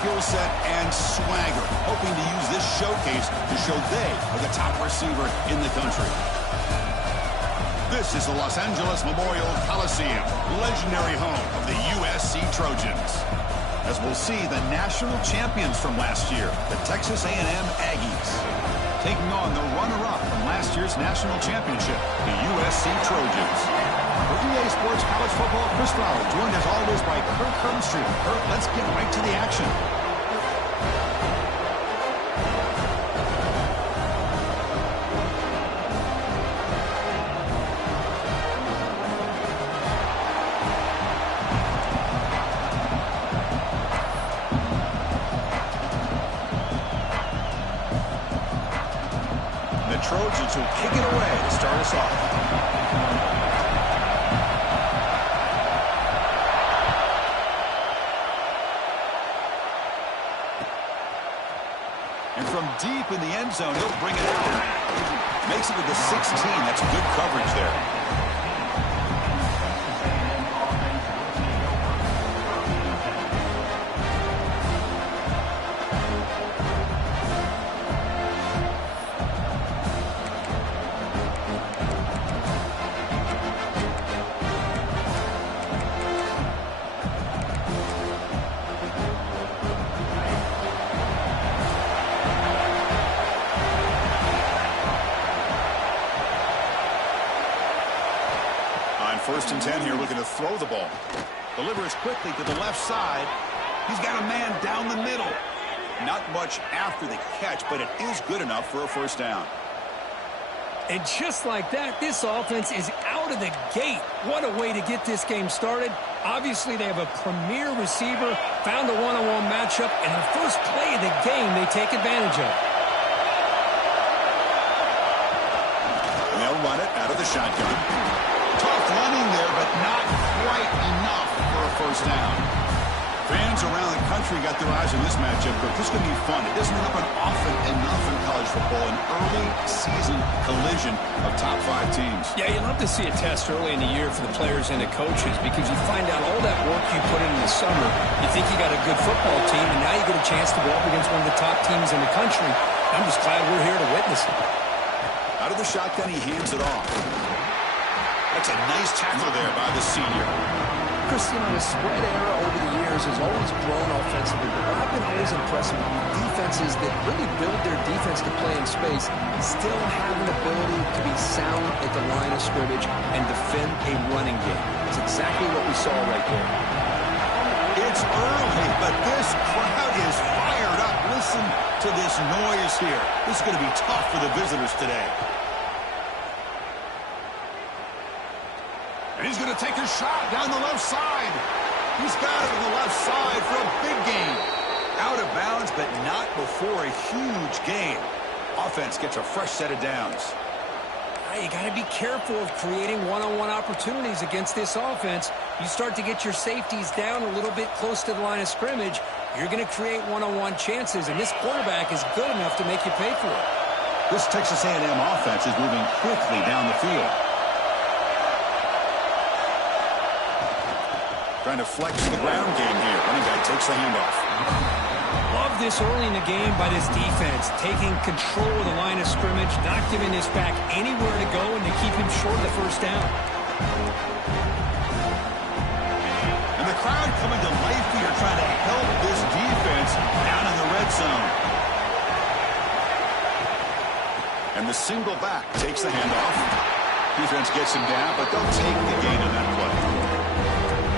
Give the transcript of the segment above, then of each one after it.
skill set and swagger, hoping to use this showcase to show they are the top receiver in the country. This is the Los Angeles Memorial Coliseum, legendary home of the USC Trojans. As we'll see the national champions from last year, the Texas A&M Aggies, taking on the runner-up from last year's national championship, the USC Trojans. For EA Sports College Football, Chris Fowler, joined as always by Kirk Hermstreet. Kirk, let's get right to the action. Trojans will kick it away to start us off. And from deep in the end zone, he'll bring it out. Makes it to the 16. That's good coverage there. First and 10 here, looking to throw the ball. Delivers quickly to the left side. He's got a man down the middle. Not much after the catch, but it is good enough for a first down. And just like that, this offense is out of the gate. What a way to get this game started. Obviously, they have a premier receiver, found a one-on-one matchup, and the first play of the game they take advantage of. And they'll run it out of the shotgun. Tough running there, but not quite enough for a first down. Fans around the country got their eyes on this matchup, but this is going to be fun. It doesn't happen often enough in college football, an early season collision of top 5 teams. Yeah, you love to see a test early in the year for the players and the coaches because you find out all that work you put in the summer. You think you got a good football team, and now you get a chance to go up against one of the top teams in the country. I'm just glad we're here to witness it. Out of the shotgun, he hands it off. That's a nice tackle there by the senior. Chris, you know, the spread era over the years has always grown offensively, but I've been always impressed with defenses that really build their defense to play in space, still have an ability to be sound at the line of scrimmage and defend a running game. It's exactly what we saw right there. It's early, but this crowd is fired up. Listen to this noise here. This is going to be tough for the visitors today. And he's going to take a shot down the left side. He's got it on the left side for a big gain. Out of bounds, but not before a huge gain. Offense gets a fresh set of downs. You got to be careful of creating one-on-one opportunities against this offense. You start to get your safeties down a little bit close to the line of scrimmage, you're going to create one-on-one chances, and this quarterback is good enough to make you pay for it. This Texas A&M offense is moving quickly down the field. Trying to flex the ground game here. Running back takes the handoff. Love this early in the game by this defense, taking control of the line of scrimmage, not giving this back anywhere to go, and to keep him short of the first down. And the crowd coming to life here, trying to help this defense down in the red zone. And the single back takes the handoff. Defense gets him down, but they'll take the gain on that play.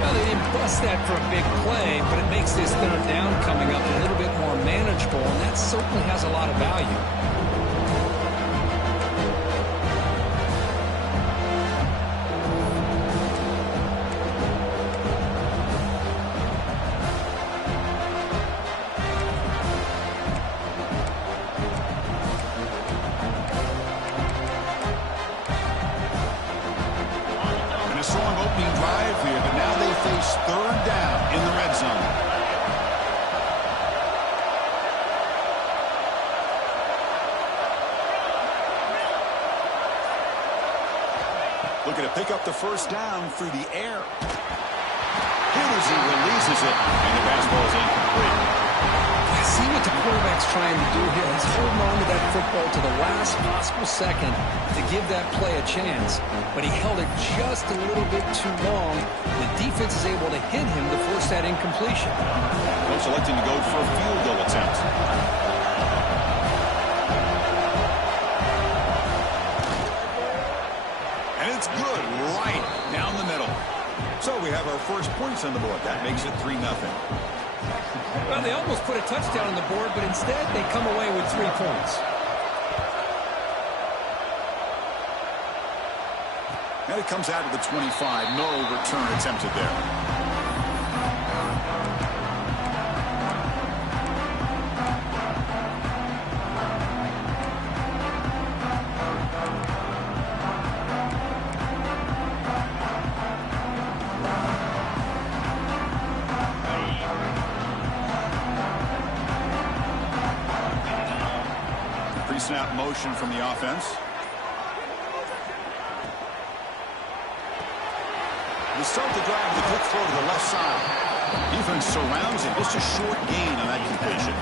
Well, they didn't bust that for a big play, but it makes this third down coming up a little bit more manageable, and that certainly has a lot of value. Strong opening drive here, but now they face third down in the red zone. Looking to pick up the first down through the air. Here as he releases it, and the pass ball is incomplete. trying to do here. He's holding on to that football to the last possible second to give that play a chance. But he held it just a little bit too long. The defense is able to hit him to force that incompletion. Coach electing to go for a field goal attempt. And it's good right down the middle. So we have our first points on the board. That makes it 3-0. Well, they almost put a touchdown on the board, but instead they come away with 3 points. And it comes out of the 25. No return attempted there. Pre-snap motion from the offense. They start the drive with a quick throw to the left side. Defense surrounds it. Just a short gain on that completion.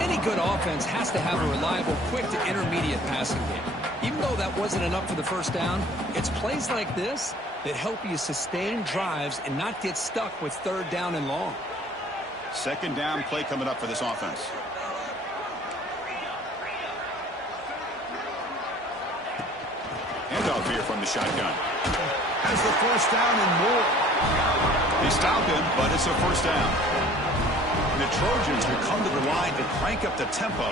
Any good offense has to have a reliable, quick to intermediate passing game. Even though that wasn't enough for the first down, it's plays like this that help you sustain drives and not get stuck with 3rd down and long. Second down play coming up for this offense. Handoff here from the shotgun. Has the first down and more. They stopped him, but it's a first down. And the Trojans will come to the line to crank up the tempo.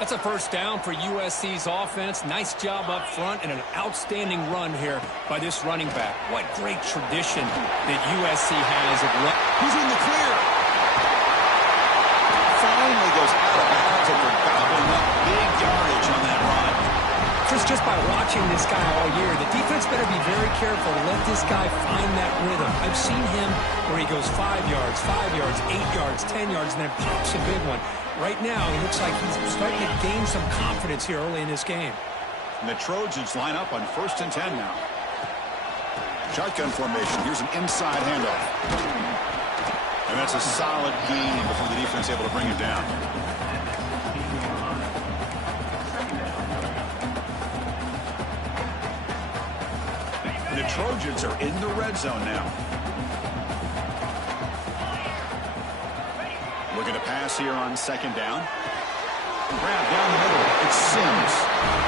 That's a first down for USC's offense. Nice job up front and an outstanding run here by this running back. What great tradition that USC has of run. He's in the clear. Finally goes out of bounds and gobbling up big yardage on that run. Chris, just by watching this guy all year, the defense better be very careful to let this guy find that rhythm. I've seen him where he goes 5 yards, 5 yards, 8 yards, 10 yards, and then pops a big one. Right now, he looks like he's starting to gain some confidence here early in this game. And the Trojans line up on 1st and 10 now. Shotgun formation. Here's an inside handoff. And that's a solid gain before the defense is able to bring it down. The Trojans are in the red zone now. Looking to pass here on 2nd down. Grab down the middle. It's Sims.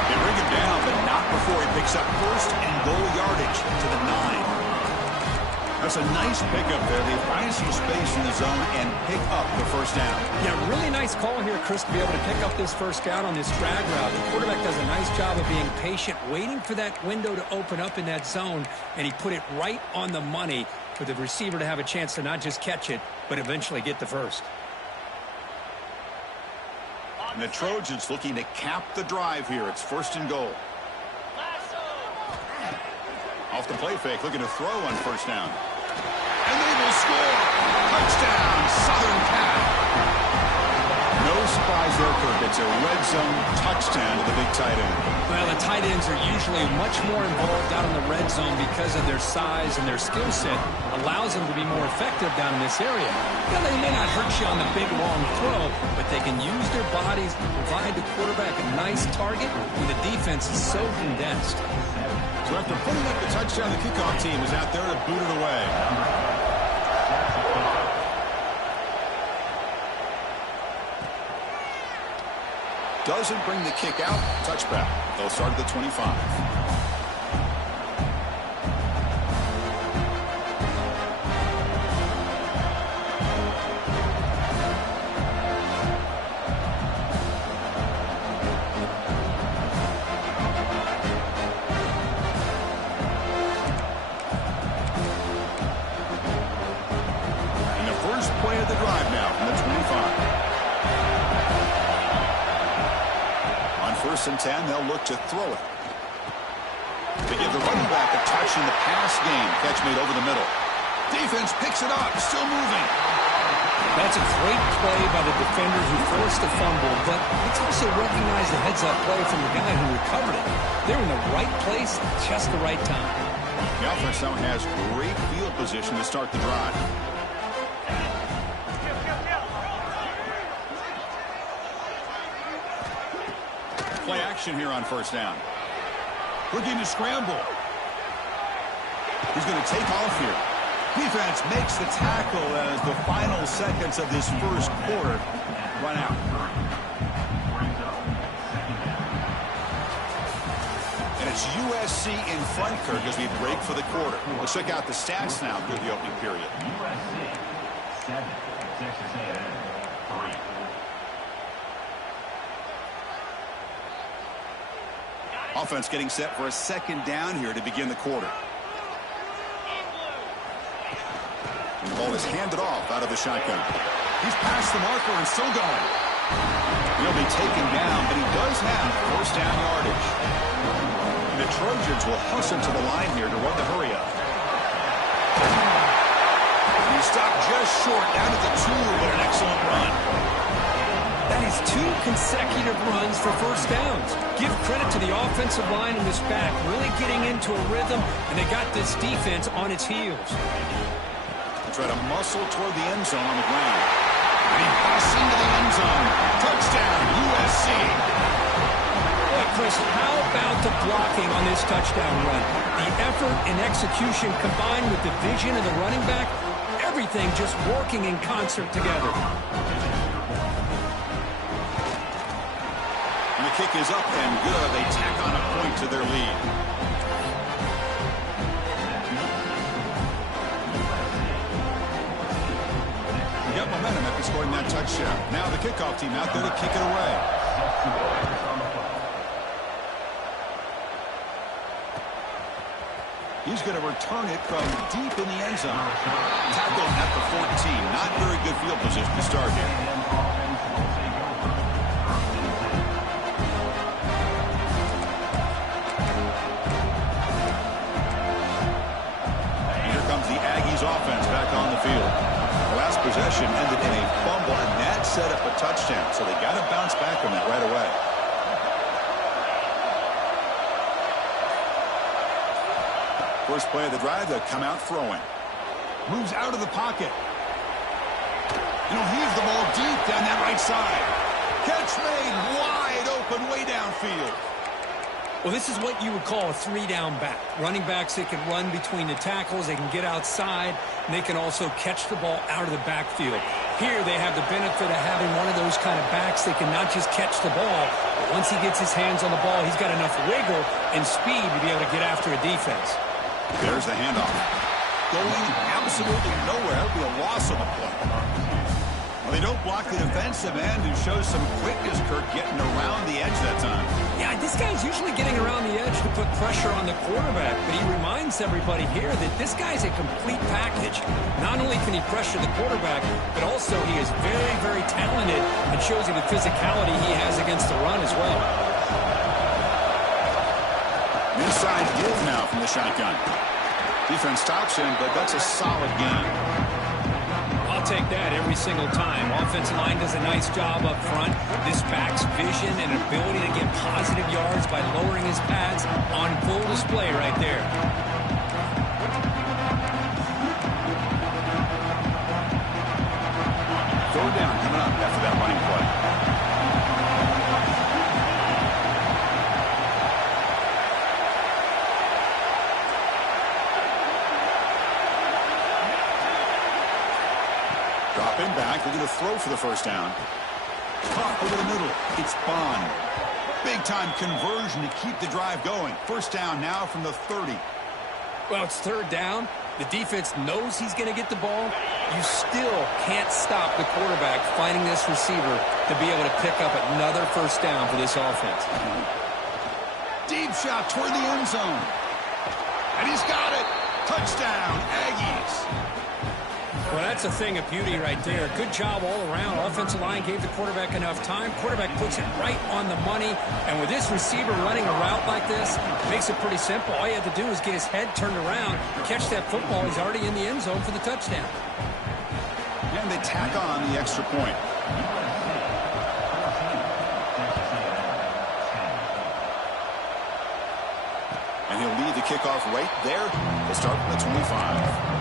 They bring him down, but not before he picks up 1st and goal yardage to the 9. That's a nice pickup there. They find some space in the zone and pick up the first down. Yeah, really nice call here, Chris, to be able to pick up this first down on this drag route. The quarterback does a nice job of being patient, waiting for that window to open up in that zone, and he put it right on the money for the receiver to have a chance to not just catch it, but eventually get the first. And the Trojans looking to cap the drive here. It's 1st and goal. Off the play fake, looking to throw on 1st down. And they will score. Touchdown, Southern Cal. No surprise there, Kirk. It's a red zone touchdown to the big tight end. Well, the tight ends are usually much more involved out in the red zone because of their size and their skill set. Allows them to be more effective down in this area. Now, they may not hurt you on the big, long throw, but they can use their bodies to provide the quarterback a nice target when the defense is so condensed. So after putting up the touchdown, the kickoff team is out there to boot it away. Doesn't bring the kick out. Touchback. They'll start at the 25. Play of the drive now from the 25. On 1st and 10, they'll look to throw it. They give the running back a touch in the pass game. Catch made over the middle. Defense picks it up, still moving. That's a great play by the defender who forced the fumble, but let's also recognize the heads-up play from the guy who recovered it. They're in the right place at just the right time. The offense now has great field position to start the drive. Play action here on first down. Looking to scramble. He's going to take off here. Defense makes the tackle as the final seconds of this first quarter run out. And it's USC in front, Kirk, as we break for the quarter. Let's check out the stats now through the opening period. USC 7, Texas A&M 3. Offense getting set for a second down here to begin the quarter. And the ball is handed off out of the shotgun. He's past the marker and still going. He'll be taken down, but he does have first down yardage. And the Trojans will hustle to the line here to run the hurry up. And he stopped just short, down to the 2, but an excellent run. That is 2 consecutive runs for first downs. Give credit to the offensive line in this back, really getting into a rhythm, and they got this defense on its heels. Try to muscle toward the end zone on the ground. And he busts into the end zone. Touchdown, USC. Boy, Chris, how about the blocking on this touchdown run? The effort and execution combined with the vision of the running back, everything just working in concert together. And the kick is up and good. They tack on a point to their lead. Momentum after scoring that touchdown. Now the kickoff team out there to kick it away. He's going to return it from deep in the end zone. Tackled at the 14. Not very good field position to start here. Here comes the Aggies offense back on the field. Last possession ended in a fumble, and that set up a touchdown. So they got to bounce back from that right away. First play of the drive, they'll come out throwing. Moves out of the pocket. And he'll heave the ball deep down that right side. Catch made wide open way downfield. Well, this is what you would call a 3-down back. Running backs that can run between the tackles, they can get outside, and they can also catch the ball out of the backfield. Here they have the benefit of having one of those kind of backs that can not just catch the ball, but once he gets his hands on the ball, he's got enough wiggle and speed to be able to get after a defense. There's the handoff. Going absolutely nowhere. It'll be a loss on the play. Well, they don't block the defensive end, who shows some quickness, Kirk, getting around the edge that time. Yeah, this guy's usually getting around the edge to put pressure on the quarterback, but he reminds everybody here that this guy's a complete package. Not only can he pressure the quarterback, but also he is very, very talented and shows you the physicality he has against the run as well. Inside give now from the shotgun. Defense stops him, but that's a solid game. I'll take that every single time. Offensive line does a nice job up front. This back's vision and ability to get positive yards by lowering his pads on full display right there. Third down coming up after that running play. Dropping back, they're going to throw for the first down. Pop over the middle. It's Bond. Big-time conversion to keep the drive going. First down now from the 30. Well, it's third down. The defense knows he's going to get the ball. You still can't stop the quarterback finding this receiver to be able to pick up another first down for this offense. Deep shot toward the end zone. And he's got it. Touchdown, Aggies. Well, that's a thing of beauty right there. Good job all around. Offensive line gave the quarterback enough time. Quarterback puts it right on the money. And with this receiver running a route like this, it makes it pretty simple. All you have to do is get his head turned around, catch that football. He's already in the end zone for the touchdown. And they tack on the extra point. And he'll lead the kickoff right there. They'll start from the 25.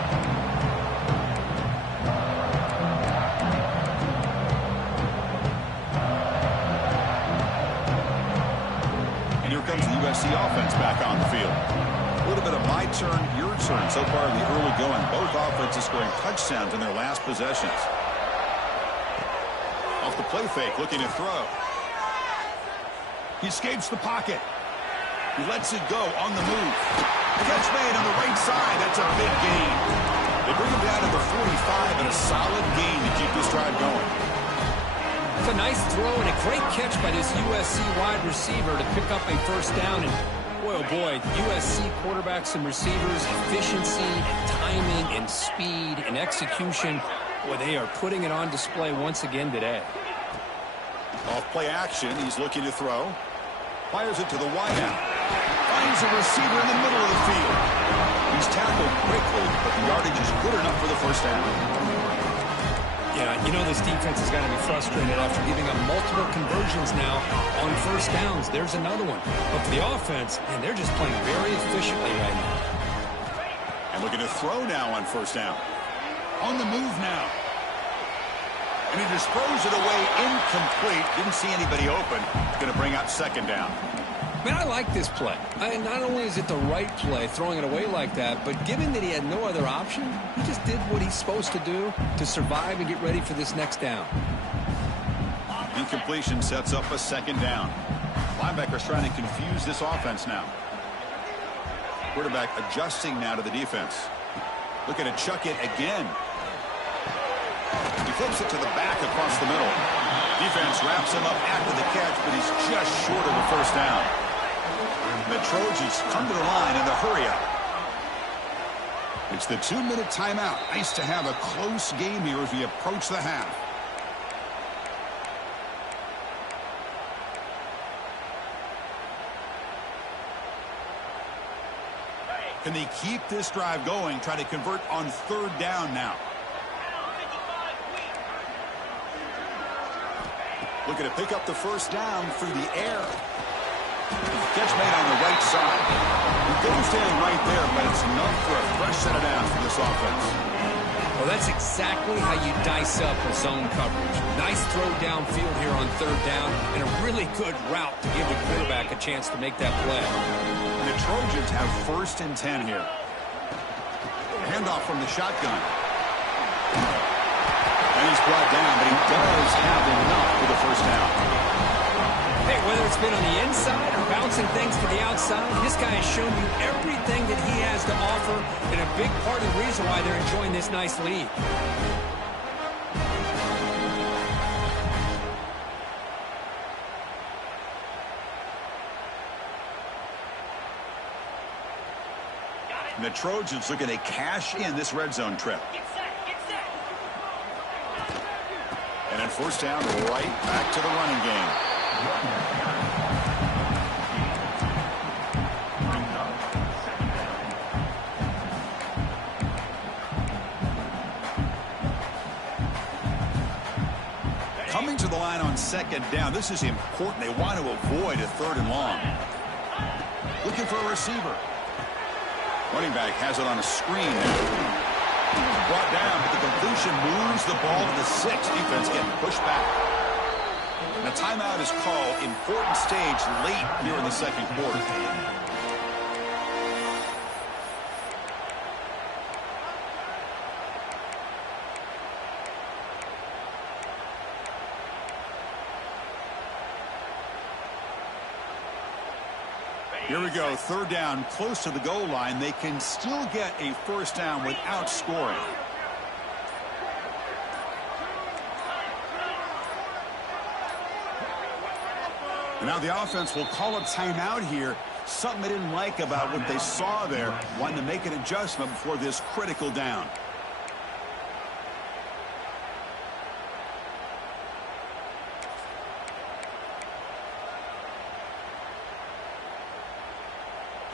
USC offense back on the field. A little bit of my turn, your turn so far in the early going. Both offenses scoring touchdowns in their last possessions. Off the play fake, looking to throw. He escapes the pocket. He lets it go on the move. The catch made on the right side. That's a big gain. They bring him down to the 45 and a solid gain to keep this drive going. It's a nice throw and a great catch by this USC wide receiver to pick up a first down. And boy, oh boy, USC quarterbacks and receivers, efficiency, and timing, and speed, and execution. Boy, they are putting it on display once again today. Off play action, he's looking to throw. Fires it to the wideout. Finds a receiver in the middle of the field. He's tackled quickly, but the yardage is good enough for the first down. Yeah, you know this defense has got to be frustrated after giving up multiple conversions now on first downs. There's another one. But for the offense, man, they're just playing very efficiently right now. And looking to throw now on first down. On the move now. And he just throws it away incomplete. Didn't see anybody open. Going to bring up second down. Man, I like this play. Not only is it the right play, throwing it away like that, but given that he had no other option, he just did what he's supposed to do to survive and get ready for this next down. Incompletion sets up a second down. Linebackers trying to confuse this offense now. Quarterback adjusting now to the defense. Looking to chuck it again. He flips it to the back across the middle. Defense wraps him up after the catch, but he's just short of the first down. The Trojans come to the line in the hurry-up. It's the 2-minute timeout. Nice to have a close game here as we approach the half. Can they keep this drive going, try to convert on third down now? Looking to pick up the first down through the air. Catch made on the right side. He goes down right there, but it's enough for a fresh set of downs for this offense. Well, that's exactly how you dice up a zone coverage. Nice throw downfield here on third down, and a really good route to give the quarterback a chance to make that play. The Trojans have 1st and 10 here. Handoff from the shotgun. And he's brought down, but he does have enough for the first down. Hey, whether it's been on the inside or bouncing things to the outside, this guy has shown you everything that he has to offer, and a big part of the reason why they're enjoying this nice lead. And the Trojans looking to cash in this red zone trip. And then first down, right back to the running game. Coming to the line on second down. This is important. They want to avoid a 3rd and long. Looking for a receiver. Running back has it on a screen now. Brought down, but the completion moves the ball to the 6. Defense getting pushed back. And a timeout is called. Important stage late here in the second quarter. Here we go, 3rd down, close to the goal line. They can still get a first down without scoring. And now the offense will call a timeout here. Something they didn't like about what they saw there. Wanting to make an adjustment before this critical down.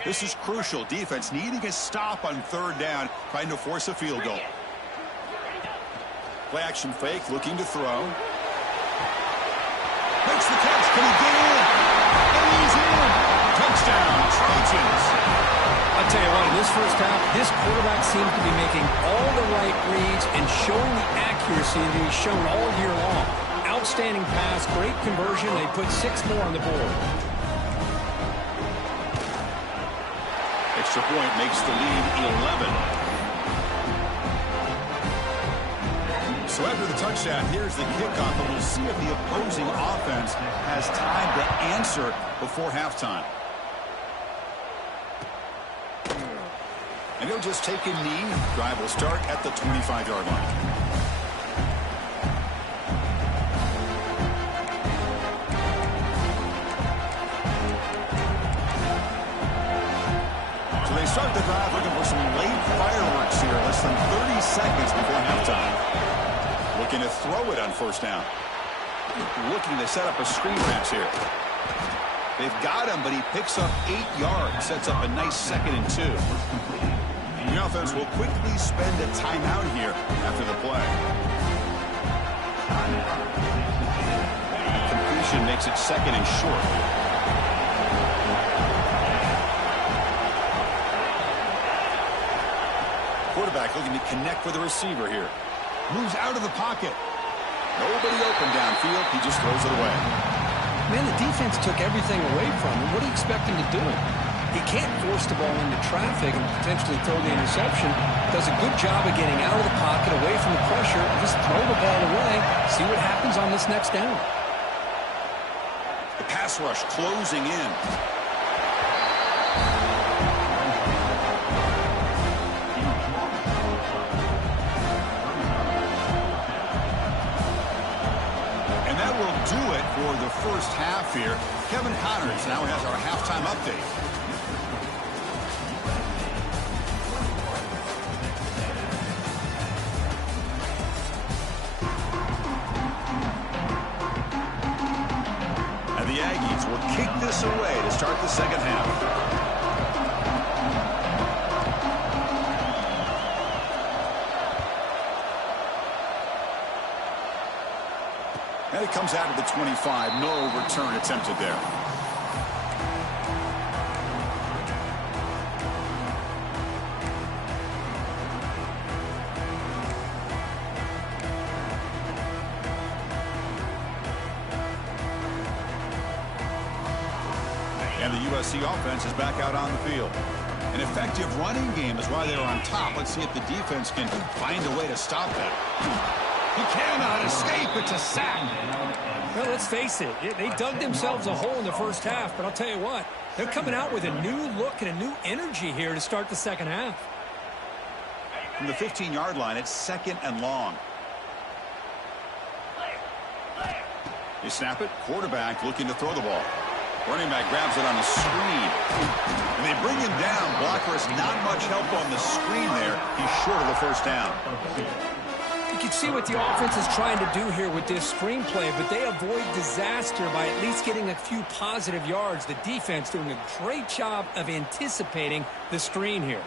This is crucial. Defense needing a stop on 3rd down, trying to force a field goal. Play action fake, looking to throw. Makes the catch. Can he get in? And he's in. Touchdown, Trojans. I'll tell you what, in this first half, this quarterback seems to be making all the right reads and showing the accuracy that he's shown all year long. Outstanding pass, great conversion. They put 6 more on the board. extra point makes the lead 11. So after the touchdown, here's the kickoff, and we'll see if the opposing offense has time to answer before halftime. And he'll just take a knee. Drive will start at the 25-yard line. So they start the drive looking for some late fireworks here, less than 30 seconds before halftime. Looking to throw it on first down. Looking to set up a screen pass here. They've got him, but he picks up 8 yards. Sets up a nice 2nd and 2. The offense will quickly spend a timeout here after the play. Completion makes it 2nd and short. Quarterback looking to connect with the receiver here. Moves out of the pocket. Nobody open downfield. He just throws it away. Man, the defense took everything away from him. What do you expect him to do? He can't force the ball into traffic and potentially throw the interception. Does a good job of getting out of the pocket, away from the pressure, and just throw the ball away. See what happens on this next down. The pass rush closing in. And that will do it for the first half here. Kevin Connors now has our halftime update. The Aggies will kick this away to start the second half. And it comes out of the 25. No return attempted there. And the USC offense is back out on the field. An effective running game is why they're on top. Let's see if the defense can find a way to stop that. He cannot escape. It's a sack. Well, let's face it. They dug themselves a hole in the first half, but I'll tell you what. They're coming out with a new look and a new energy here to start the second half. From the 15-yard line, it's 2nd and long. They snap it. Quarterback looking to throw the ball. Running back grabs it on the screen. And they bring him down. Blocker has not much help on the screen there. He's short of the first down. You can see what the offense is trying to do here with this screenplay, but they avoid disaster by at least getting a few positive yards. The defense doing a great job of anticipating the screen here.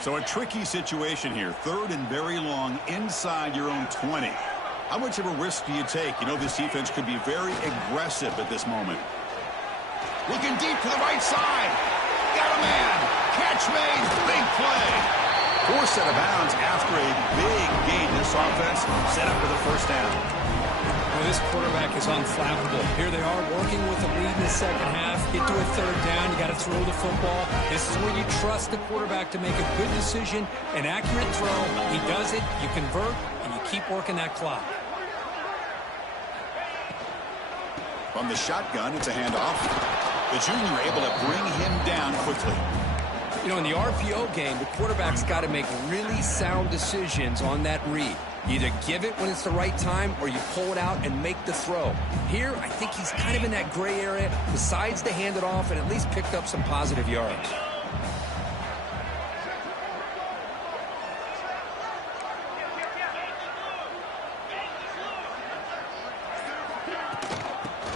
So a tricky situation here. 3rd and very long inside your own 20. How much of a risk do you take? You know this defense could be very aggressive at this moment. Looking deep to the right side. Got a man. Catch made. Big play. Forced out of bounds after a big gain. This offense set up for the first down. Well, this quarterback is unflappable. Here they are working with the lead in the second half. Get to a 3rd down. You got to throw the football. This is where you trust the quarterback to make a good decision, an accurate throw. He does it. You convert, and you keep working that clock. From the shotgun, it's a handoff. The junior able to bring him down quickly. You know, in the RPO game, the quarterback's got to make really sound decisions on that read. Either give it when it's the right time or you pull it out and make the throw. Here, I think he's kind of in that gray area, decides to hand it off and at least picked up some positive yards.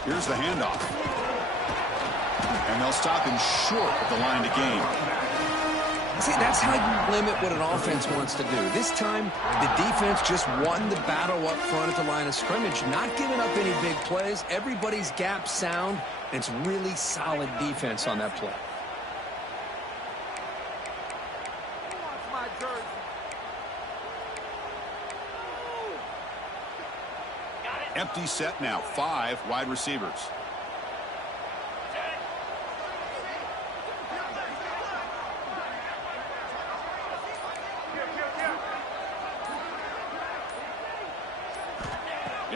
Here's the handoff. And they'll stop him short of the line to gain. See, that's how you limit what an offense wants to do. This time, the defense just won the battle up front at the line of scrimmage, not giving up any big plays. Everybody's gap sound, and it's really solid defense on that play. Empty set now. 5 wide receivers.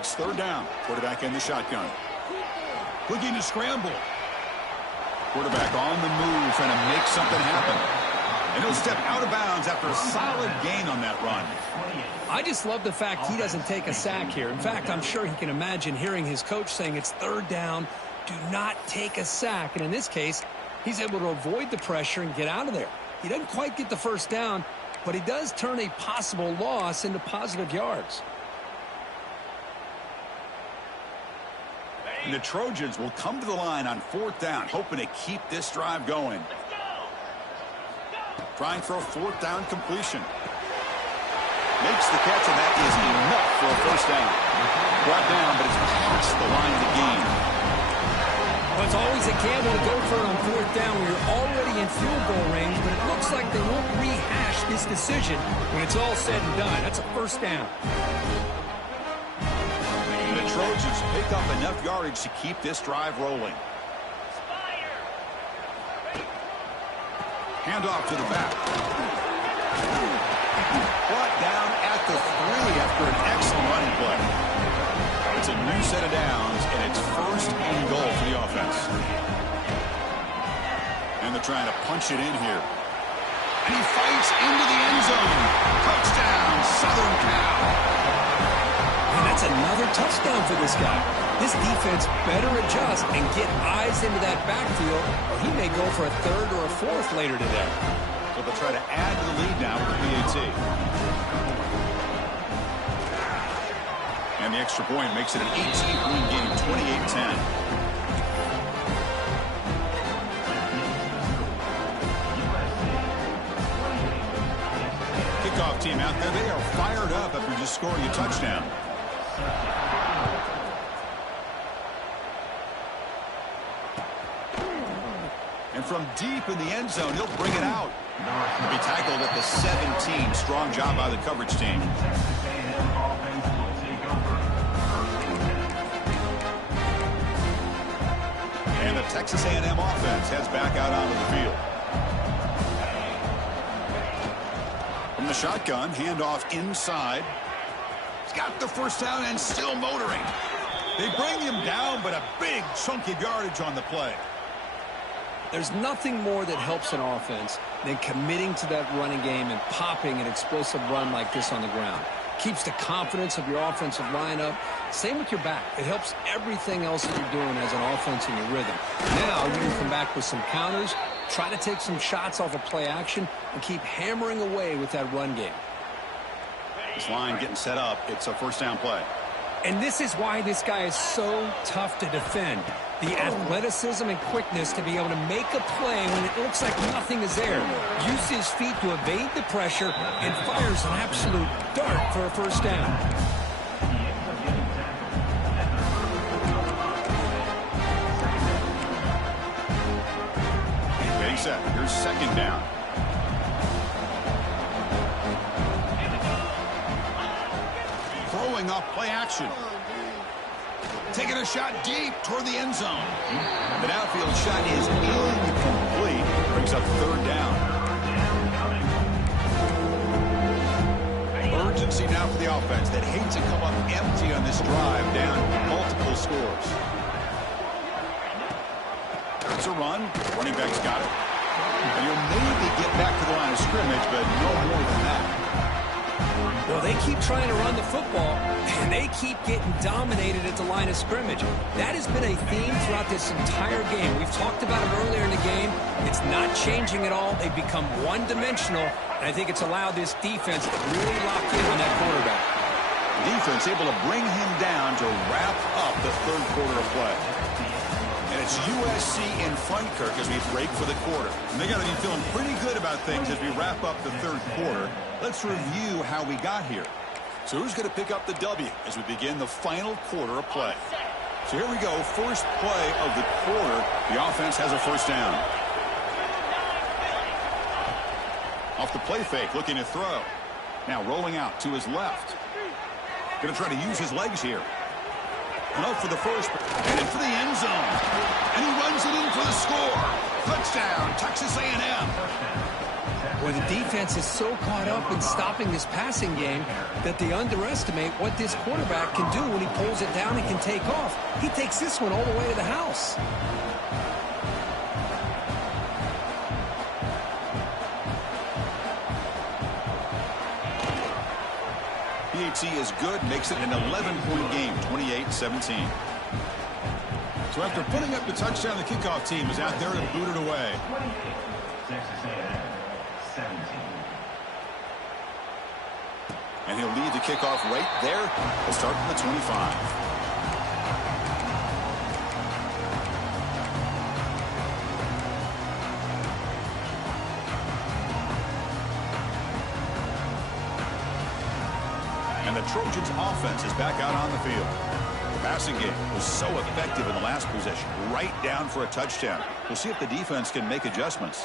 It's third down. Quarterback in the shotgun. Looking to scramble. Quarterback on the move, trying to make something happen. And he'll step out of bounds after a solid gain on that run. I just love the fact he doesn't take a sack here. In fact, I'm sure he can imagine hearing his coach saying it's third down, do not take a sack. And in this case, he's able to avoid the pressure and get out of there. He doesn't quite get the first down, but he does turn a possible loss into positive yards. And the Trojans will come to the line on fourth down, hoping to keep this drive going. Trying for a fourth down completion. Makes the catch, and that is enough for a first down. Brought down, but it's past the line of the game. Well, it's always a gamble to go for it on fourth down when you're already in field goal range, but it looks like they won't rehash this decision when it's all said and done. That's a first down. The Trojans pick up enough yardage to keep this drive rolling. Handoff to the back. Brought down at the 3 after an excellent running play. It's a new set of downs, and it's first and goal for the offense. And they're trying to punch it in here. And he fights into the end zone. Touchdown, Southern Cal. And that's another touchdown for this guy. This defense better adjust and get eyes into that backfield, or he may go for a third or a fourth later today. So they'll try to add to the lead now with the PAT. And the extra point makes it an 18-point game, 28-10. Kickoff team out there, they are fired up after just scoring a touchdown. And from deep in the end zone, he'll bring it out. He'll be tackled at the 17. Strong job by the coverage team. And the Texas A&M offense heads back out onto the field. From the shotgun, handoff inside. He's got the first down and still motoring. They bring him down, but a big chunk of yardage on the play. There's nothing more that helps an offense than committing to that running game and popping an explosive run like this on the ground. Keeps the confidence of your offensive lineup. Same with your back. It helps everything else that you're doing as an offense in your rhythm. Now you can come back with some counters, try to take some shots off of play action, and keep hammering away with that run game. This line getting set up. It's a first down play. And this is why this guy is so tough to defend. The athleticism and quickness to be able to make a play when it looks like nothing is there. Use his feet to evade the pressure and fires an absolute dart for a first down. Getting set. Here's second down. Throwing off play action. Taking a shot deep toward the end zone. The downfield shot is incomplete. Brings up third down. Urgency now for the offense that hates to come up empty on this drive, down multiple scores. It's a run. Running back's got it. And he'll maybe get back to the line of scrimmage, but no more than that. Well, they keep trying to run the football, and they keep getting dominated at the line of scrimmage. That has been a theme throughout this entire game. We've talked about it earlier in the game. It's not changing at all. They've become one-dimensional, and I think it's allowed this defense to really lock in on that quarterback. The defense able to bring him down to wrap up the third quarter of play. And it's USC in front, Kirk, as we break for the quarter. And they got to be feeling pretty good about things as we wrap up the third quarter. Let's review how we got here. So who's going to pick up the W as we begin the final quarter of play? So here we go. First play of the quarter. The offense has a first down. Off the play fake, looking to throw. Now rolling out to his left. Going to try to use his legs here. And up for the first, headed for the end zone. And he runs it in for the score. Touchdown, Texas A&M. Well, the defense is so caught up in stopping this passing game that they underestimate what this quarterback can do when he pulls it down and can take off. He takes this one all the way to the house. PAT is good, makes it an 11-point game, 28-17. So after putting up the touchdown, the kickoff team is out there to boot it away. Texas A&M 17. And he'll lead the kickoff right there. He'll start from the 25. And the Trojans' offense is back out on the field. The passing game was so effective in the last possession, right down for a touchdown. We'll see if the defense can make adjustments.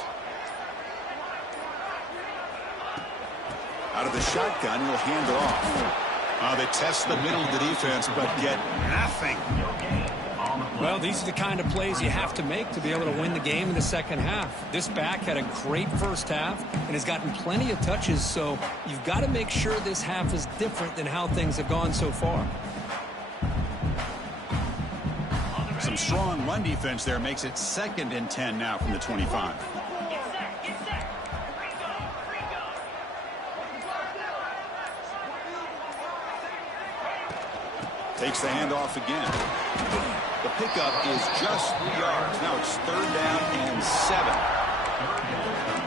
Out of the shotgun, he'll hand it off. They test the middle of the defense, but get nothing. Well, these are the kind of plays you have to make to be able to win the game in the second half. This back had a great first half and has gotten plenty of touches, so you've got to make sure this half is different than how things have gone so far. Some strong run defense there makes it 2nd and 10 now from the 25. Takes the handoff again. The pickup is just 3 yards. Now it's 3rd down and 7.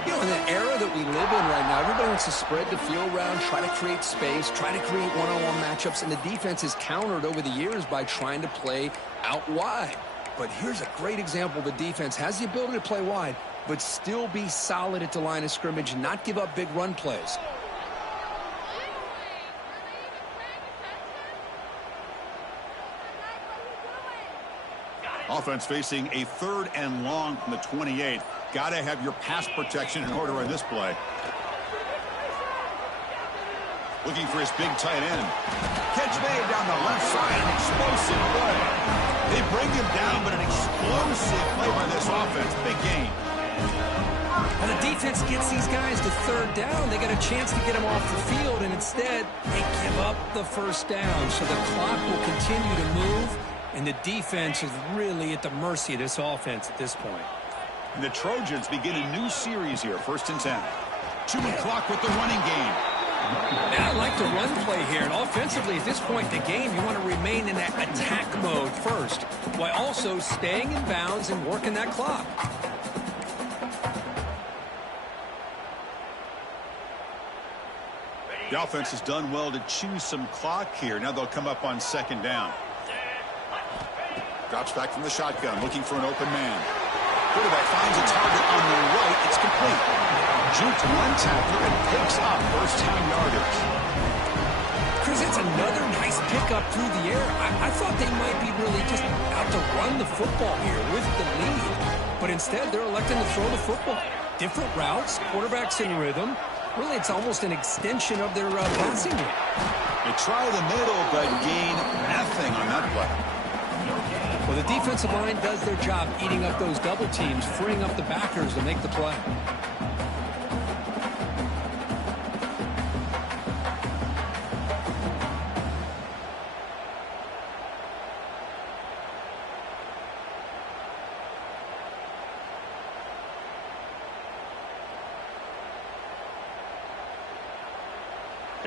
You know, in the era that we live in right now, everybody wants to spread the field around, try to create space, try to create one-on-one matchups, and the defense is countered over the years by trying to play out wide. But here's a great example. The defense has the ability to play wide, but still be solid at the line of scrimmage and not give up big run plays. Offense facing a 3rd and long from the 28. Got to have your pass protection in order on this play. Looking for his big tight end. Catch made down the left side. An explosive play. They bring him down, but an explosive play by this offense. Big gain. When the defense gets these guys to 3rd down, they get a chance to get them off the field, and instead they give up the 1st down. So the clock will continue to move, and the defense is really at the mercy of this offense at this point. And the Trojans begin a new series here, 1st and 10. Chewing clock with the running game. Yeah, I like the run play here. And offensively, at this point in the game, you want to remain in that attack mode first, while also staying in bounds and working that clock. The offense has done well to chew some clock here. Now they'll come up on 2nd down. Drops back from the shotgun, looking for an open man. Quarterback finds a target on the right. It's complete. Juked one tackler and picks up 1st down yardage. Chris, it's another nice pickup through the air. I thought they might be really just out to run the football here with the lead. But instead, they're electing to throw the football. Different routes, quarterbacks in rhythm. Really, it's almost an extension of their passing game. They try the middle, but gain nothing on that play. Well, the defensive line does their job eating up those double teams, freeing up the backers to make the play.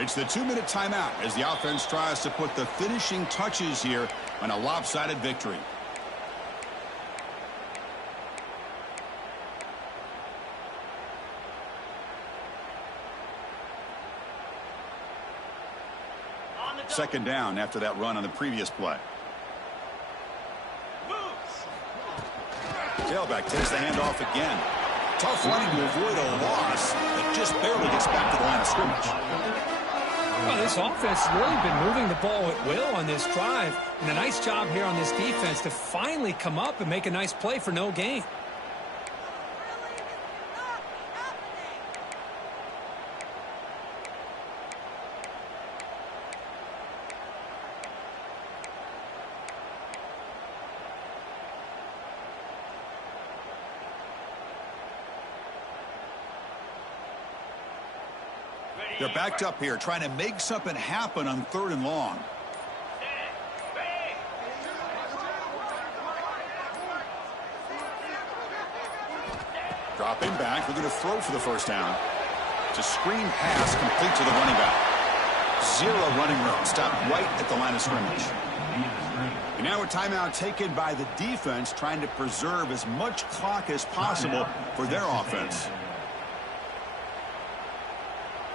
It's the 2-minute timeout as the offense tries to put the finishing touches here on a lopsided victory. Second down after that run on the previous play. Tailback takes the handoff again. Tough running to avoid a loss that just barely gets back to the line of scrimmage. Well, this offense has really been moving the ball at will on this drive. And a nice job here on this defense to finally come up and make a nice play for no gain. They're backed up here trying to make something happen on 3rd and long. Dropping back, looking to throw for the first down. It's a screen pass complete to the running back. 0 running room. Stopped right at the line of scrimmage. And now a timeout taken by the defense, trying to preserve as much clock as possible for their offense.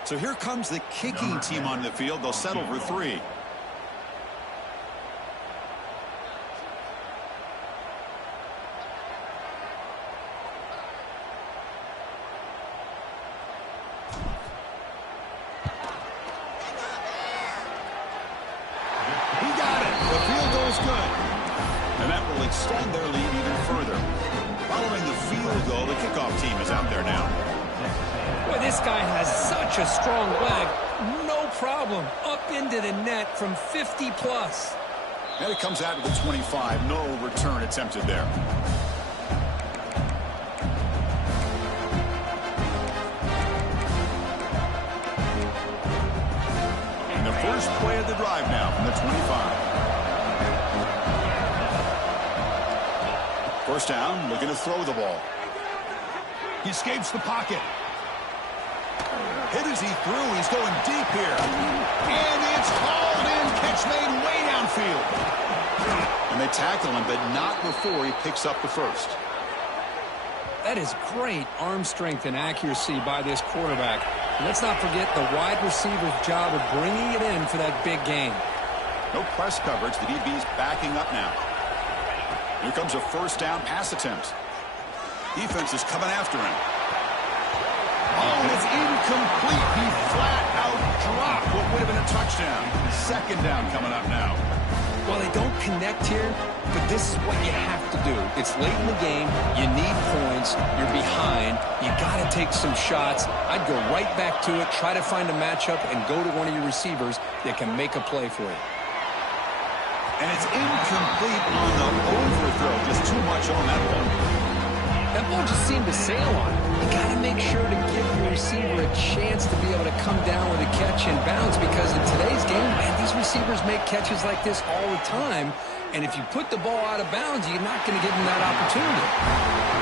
So here comes the kicking team on the field. They'll settle for 3. Extend their lead even further. Following the field goal, the kickoff team is out there now. Boy, this guy has such a strong leg. No problem. Up into the net from 50+. And it comes out to the 25. No return attempted there. And the first play of the drive now from the 25. First down, looking to throw the ball. He escapes the pocket. Hit as he threw. He's going deep here. And it's hauled in. Catch made way downfield. And they tackle him, but not before he picks up the first. That is great arm strength and accuracy by this quarterback. And let's not forget the wide receiver's job of bringing it in for that big game. No press coverage. The DB's backing up now. Here comes a first down pass attempt. Defense is coming after him. Oh, and it's incomplete. He flat out dropped what would have been a touchdown. 2nd down coming up now. Well, they don't connect here, but this is what you have to do. It's late in the game. You need points. You're behind. You got to take some shots. I'd go right back to it, try to find a matchup, and go to one of your receivers that can make a play for you. And it's incomplete on the overthrow. Just too much on that one. That ball just seemed to sail on it. You got to make sure to give your receiver a chance to be able to come down with a catch and bounce, because in today's game, man, these receivers make catches like this all the time. And if you put the ball out of bounds, you're not going to give them that opportunity.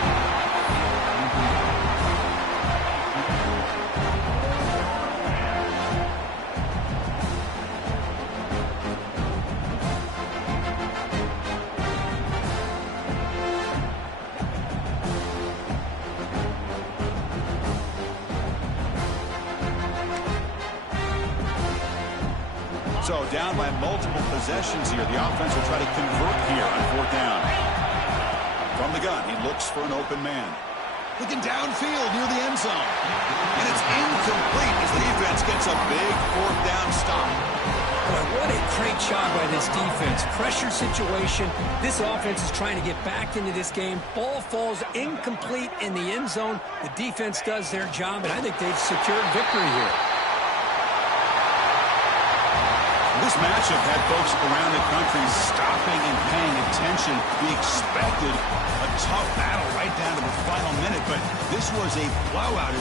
So down by multiple possessions here. The offense will try to convert here on 4th down. From the gun, he looks for an open man. Looking downfield near the end zone. And it's incomplete as the defense gets a big 4th down stop. Boy, what a great job by this defense. Pressure situation. This offense is trying to get back into this game. Ball falls incomplete in the end zone. The defense does their job, and I think they've secured victory here. This matchup had folks around the country stopping and paying attention. We expected a tough battle right down to the final minute, but this was a blowout.